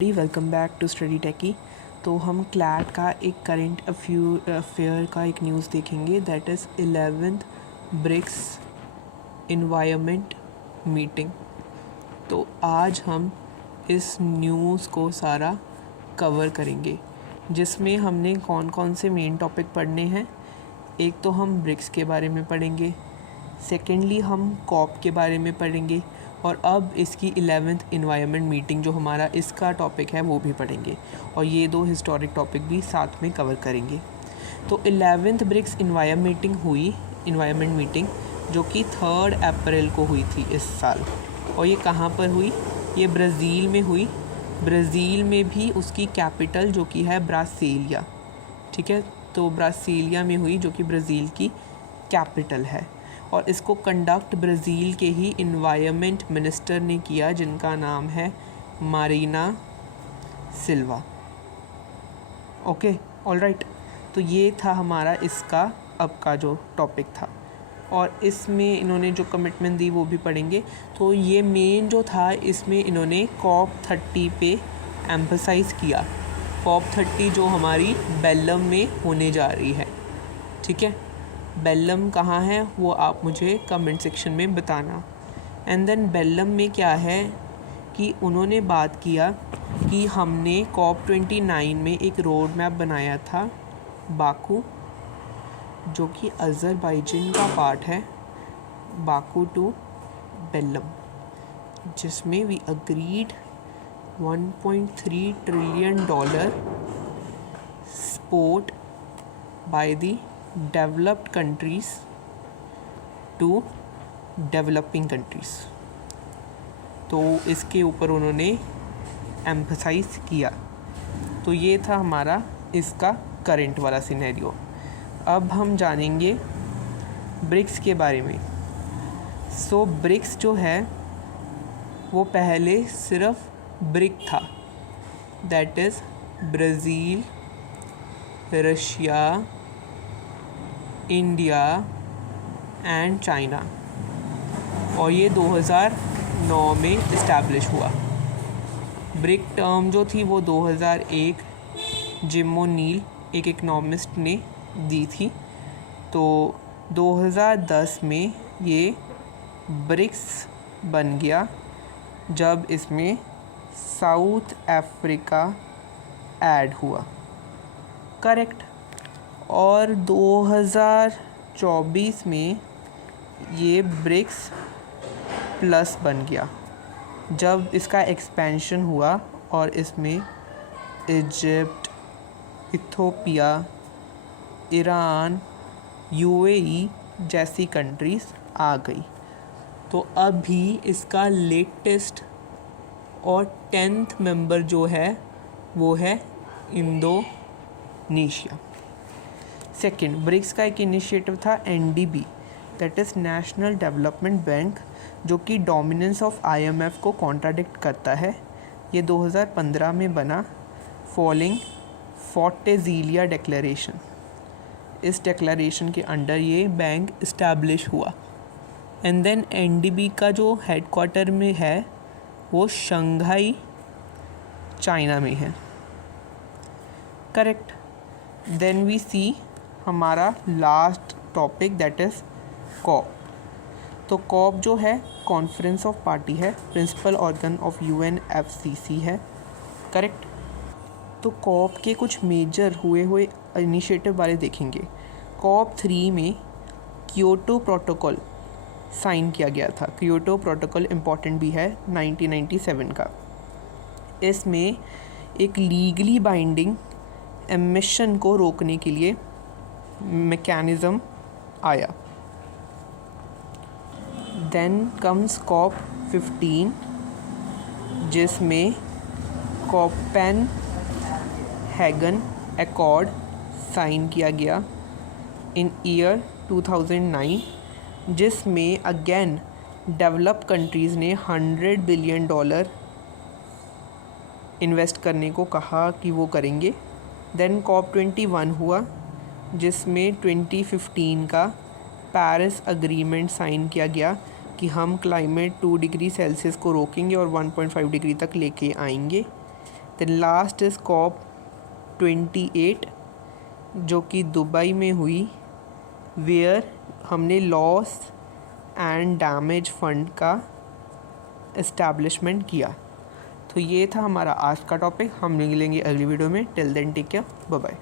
Welcome back to study टेकी। तो हम CLAT का एक करंट अफेयर का एक न्यूज़ देखेंगे, that is 11th BRICS environment meeting. तो आज हम इस न्यूज़ को सारा कवर करेंगे, जिसमें हमने कौन कौन से मेन टॉपिक पढ़ने हैं। एक तो हम ब्रिक्स के बारे में पढ़ेंगे, सेकेंडली हम कॉप के बारे में पढ़ेंगे, और अब इसकी 11th इन्वायरमेंट मीटिंग जो हमारा इसका टॉपिक है वो भी पढ़ेंगे, और ये दो हिस्टोरिक टॉपिक भी साथ में कवर करेंगे। तो 11th ब्रिक्स इन्वायरमेंट मीटिंग जो कि 3 अप्रैल को हुई थी इस साल, और ये कहाँ पर हुई? ये ब्राज़ील में हुई। ब्राज़ील में भी उसकी कैपिटल जो कि है ब्रासीलिया, ठीक है। तो ब्रासीलिया में हुई, जो कि ब्राज़ील की कैपिटल है, और इसको कंडक्ट ब्राज़ील के ही इन्वायरमेंट मिनिस्टर ने किया, जिनका नाम है मारीना सिल्वा। Okay, alright. तो ये था हमारा इसका अब का जो टॉपिक था, और इसमें इन्होंने जो कमिटमेंट दी वो भी पढ़ेंगे। तो ये मेन जो था, इसमें इन्होंने COP30 पे एम्फसाइज़ किया। COP30 जो हमारी बेल्लम में होने जा रही है, ठीक है। बेल्लम कहाँ है वो आप मुझे कमेंट सेक्शन में बताना। एंड देन बेल्लम में क्या है कि उन्होंने बात किया कि हमने COP29 में एक रोड मैप बनाया था, बाकू, जो कि अज़रबैजान का पार्ट है, बाकू टू बेल्लम, जिसमें we agreed $1.3 trillion support by the developed countries to developing countries. तो इसके ऊपर उन्होंने एम्फसाइज़ किया। तो ये था हमारा इसका करंट वाला सिनेरियो। अब हम जानेंगे ब्रिक्स के बारे में। सो ब्रिक्स जो है वो पहले सिर्फ ब्रिक था, that is Brazil, Russia, India and China, और ये 2009 में इस्टेब्लिश हुआ। ब्रिक टर्म जो थी वो 2001 जिम ओ'नील एक इकोनॉमिस्ट ने दी थी। तो 2010 में ये ब्रिक्स बन गया, जब इसमें साउथ अफ्रीका ऐड हुआ, करेक्ट। और 2024 में ये ब्रिक्स प्लस बन गया, जब इसका एक्सपेंशन हुआ और इसमें इजिप्ट, इथियोपिया, ईरान, UAE जैसी कंट्रीज़ आ गई। तो अभी इसका लेटेस्ट और 10th मेंबर जो है वो है इंडोनेशिया। सेकेंड, ब्रिक्स का एक इनिशिएटिव था NDB, that is national development bank, जो कि डोमिनेंस ऑफ IMF को कॉन्ट्राडिक्ट करता है। ये 2015 में बना फॉलोइंग फोर्टेजिलिया डिक्लेरेशन। इस डिक्लेरेशन के अंडर ये बैंक इस्टेब्लिश हुआ। एंड देन NDB का जो हेडक्वार्टर में है वो शंघाई, चाइना में है, करेक्ट। देन वी सी हमारा last topic, that is COP। तो COP जो है कॉन्फ्रेंस ऑफ पार्टी है, प्रिंसिपल ऑर्गन ऑफ UNFCCC है, करेक्ट। तो COP के कुछ मेजर हुए इनिशिएटिव बारे देखेंगे। COP3 में क्योटो प्रोटोकॉल साइन किया गया था। क्योटो प्रोटोकॉल इम्पॉर्टेंट भी है, 1997 का। इसमें एक लीगली बाइंडिंग एमिशन को रोकने के लिए मैकेनिज़्म आया। देन कम्स COP15, जिसमें कोपेनहेगन एकॉर्ड साइन किया गया इन ईयर 2009, जिसमें अगेन डेवलप्ड कंट्रीज़ ने $100 बिलियन इन्वेस्ट करने को कहा कि वो करेंगे। देन COP21 हुआ, जिसमें 2015 का पेरिस अग्रीमेंट साइन किया गया कि हम क्लाइमेट 2 डिग्री सेल्सियस को रोकेंगे और 1.5 डिग्री तक लेके आएंगे। देन लास्ट इज़ COP28 जो कि दुबई में हुई, वेयर हमने लॉस एंड डैमेज फंड का इस्टेब्लिशमेंट किया। तो ये था हमारा आज का टॉपिक। हम मिलेंगे अगली वीडियो में। Till then take care, bye bye.